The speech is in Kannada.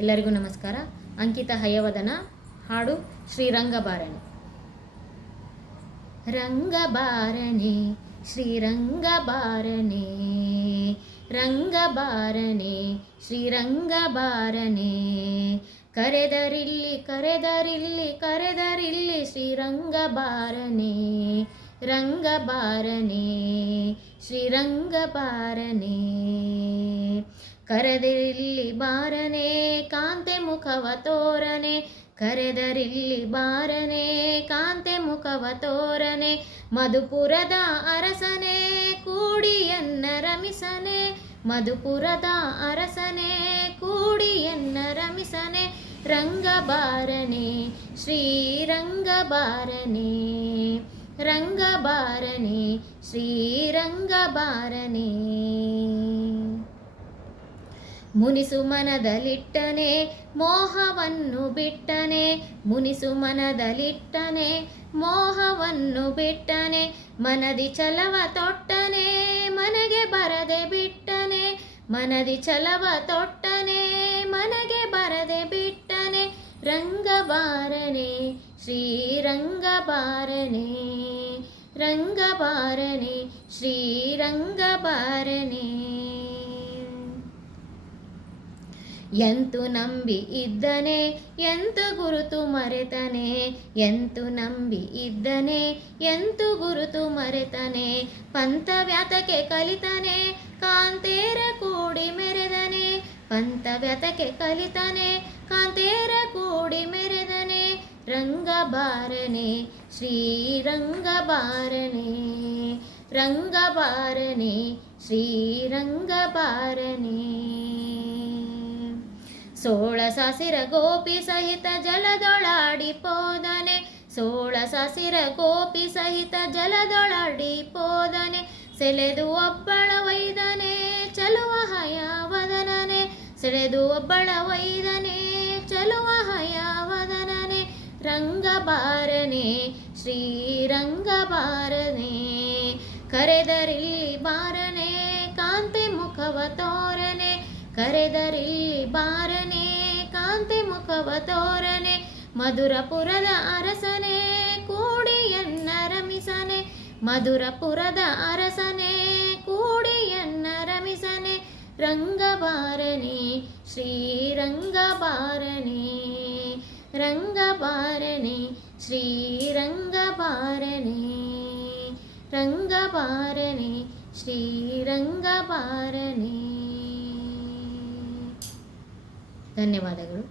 ಎಲ್ಲರಿಗೂ ನಮಸ್ಕಾರ. ಅಂಕಿತ ಹಯವದನ ಹಾಡು ಶ್ರೀರಂಗಬಾರಣಿ. ರಂಗಬಾರನೆ ಶ್ರೀರಂಗಬಾರನೆ, ರಂಗಬಾರನೆ ಶ್ರೀರಂಗಬಾರನೆ, ಕರೆದರಿಲ್ಲಿ ಕರೆದರಿಲ್ಲಿ ಕರೆದರಿಲ್ಲಿ ಶ್ರೀರಂಗಬಾರನೆ, ರಂಗಬಾರನೆ ಶ್ರೀರಂಗಬಾರನೆ, ಕರೆದರಿಲ್ಲಿ ಬಾರನೆ ಕಾಂತೆ ಮುಖವ ತೋರನೆ, ಕರೆದರಿಲ್ಲಿ ಬಾರನೆ ಕಾಂತೆ ಮುಖವ ತೋರನೆ, ಮಧುಪುರದ ಅರಸನೆ ಕೂಡಿಯನ್ನ ರಮಿಸನೆ, ಮಧುಪುರದ ಅರಸನೆ ಕೂಡಿಯನ್ನ ರಮಿಸನೆ, ರಂಗಬಾರನೆ ಶ್ರೀರಂಗಬಾರನೆ, ರಂಗಬಾರನೆ ಶ್ರೀರಂಗಬಾರನೆ, ಮುನಿಸು ಮನದಲ್ಲಿಟ್ಟನೆ ಮೋಹವನ್ನು ಬಿಟ್ಟನೆ, ಮುನಿಸು ಮನದಲ್ಲಿಟ್ಟನೆ ಮೋಹವನ್ನು ಬಿಟ್ಟನೆ, ಮನದಿ ಛಲವ ತೊಟ್ಟನೆ ಮನಗೆ ಬರದೆ ಬಿಟ್ಟನೆ, ಮನದಿ ಛಲವ ತೊಟ್ಟನೆ ಮನಗೆ ಬರದೆ ಬಿಟ್ಟನೆ, ರಂಗಬಾರನೆ ಶ್ರೀರಂಗಬಾರನೆ, ರಂಗಬಾರನೆ ಶ್ರೀರಂಗಬಾರನೆ, ಎಂತು ನಂಬಿ ಇದ್ದನೆ ಎಂತು ಗುರುತು ಮರೆತನೆ, ಎಂತು ನಂಬಿ ಇದ್ದನೆ ಎಂತು ಗುರುತು ಮರೆತನೆ, ಪಂಥವ್ಯಾತಕ್ಕೆ ಕಲಿತನೆ ಕಾಂತೇರ ಕೂಡಿ ಮೆರೆದನೆ, ಪಂಥವ್ಯಾತಕ್ಕೆ ಕಲಿತನೆ ಕಾಂತೇರ ಕೂಡಿ ಮೆರೆದನೆ, ರಂಗಬಾರನೆ ಶ್ರೀರಂಗಬಾರನೆ, ರಂಗಬಾರನೆ ಶ್ರೀರಂಗಬಾರನೆ, ಸೋಳ ಸಾಸಿರ ಗೋಪಿ ಸಹಿತ ಜಲದೊಳಾಡಿ ಪೋದನೆ, ಸೋಳ ಸಾಸಿರ ಗೋಪಿ ಸಹಿತ ಜಲದೊಳಾಡಿ ಪೋದನೆ, ಸೆಳೆದು ಒಬ್ಬಳ ವೈದನೆ ಚಲುವ ಹಯವದನನೆ, ಸೆಳೆದು ಒಬ್ಬಳ ವೈದನೆ ಚಲುವ ಹಯವದನನೆ, ರಂಗಬಾರನೆ ಶ್ರೀರಂಗಬಾರನೆ, ಕರೆದರಿಲ್ಲಿ ಬಾರನೆ ಕಾಂತೆ ಮುಖವ ತೋರನೆ, ಕರೆದರಿಲ್ಲಿ ಬಾರನೆ ಕಾಂತೆ ಮುಖವ ತೋರನೆ, ಮಧುರಪುರದ ಅರಸನೆ ಕೂಡಿಯನ್ನ ರಮಿಸನೆ, ಮಧುರಪುರದ ಅರಸನೆ ಕೂಡಿಯನ್ನ ರಮಿಸನೆ, ರಂಗಬಾರನೆ ಶ್ರೀರಂಗಬಾರನೆ, ರಂಗಬಾರನೆ ಶ್ರೀರಂಗಬಾರನೆ, ರಂಗಬಾರನೆ ಶ್ರೀರಂಗಬಾರನೆ. ಧನ್ಯವಾದಗಳು.